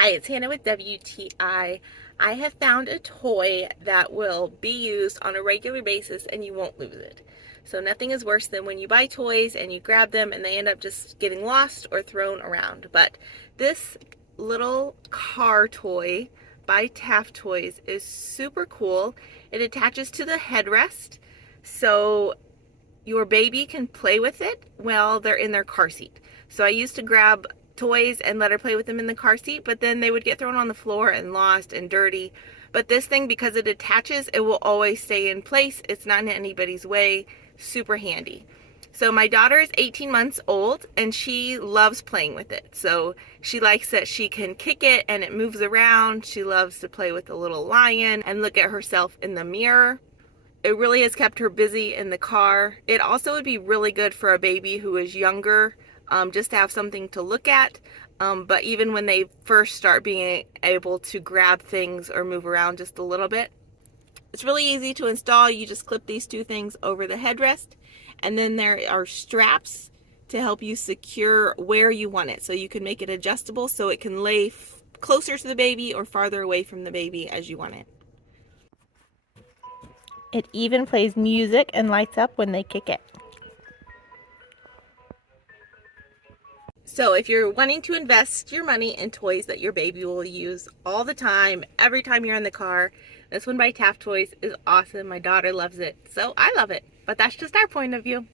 Hi, it's Hannah with WTI. I have found a toy that will be used on a regular basis and you won't lose it. So nothing is worse than when you buy toys and you grab them and they end up just getting lost or thrown around. But this little car toy by Taft Toys is super cool. It attaches to the headrest so your baby can play with it while they're in their car seat. So I used to grab toys and let her play with them in the car seat, but then they would get thrown on the floor and lost and dirty. But this thing, because it attaches, it will always stay in place. It's not in anybody's way. Super handy. So my daughter is 18 months old and she loves playing with it. So she likes that she can kick it and it moves around. She loves to play with the little lion and look at herself in the mirror. It really has kept her busy in the car. It also would be really good for a baby who is younger, just to have something to look at. But even when they first start being able to grab things or move around just a little bit, it's really easy to install. You just clip these two things over the headrest, and then there are straps to help you secure where you want it. So you can make it adjustable so it can lay closer to the baby or farther away from the baby as you want it. It even plays music and lights up when they kick it. So if you're wanting to invest your money in toys that your baby will use all the time, every time you're in the car, this one by Taft Toys is awesome. My daughter loves it, so I love it. But that's just our point of view.